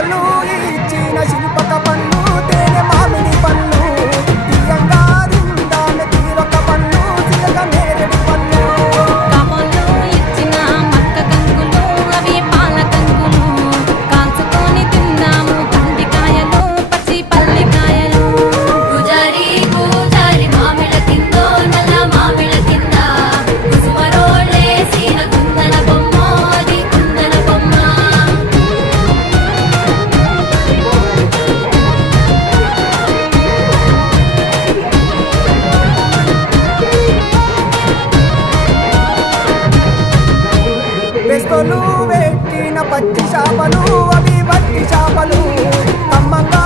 పెద్దోళ్ళు ఇచ్చిన శిల్పక పన్ను తేనె మామిడి పన్ను తీయంగా తిందామె తీరొక పన్ను తీయక నేరేడు పన్ను కాబోళ్ళు ఇచ్చిన మక్క కంకులు అవి పాల కంకులు కాల్చుకొని తిందాము కందికాయలు పచ్చి పల్లికాయలు పూజారి పూజారి మామిళ్ళ కిందో నల్ల మామిళ్ళ కింద కుసుమరోళ్ళేసిన కుందన బొమ్మ అది కుందన బొమ్మ పెస్తోలు పెట్టిన పచ్చి చేపలు అవి వట్టి చేపలు కమ్మంగా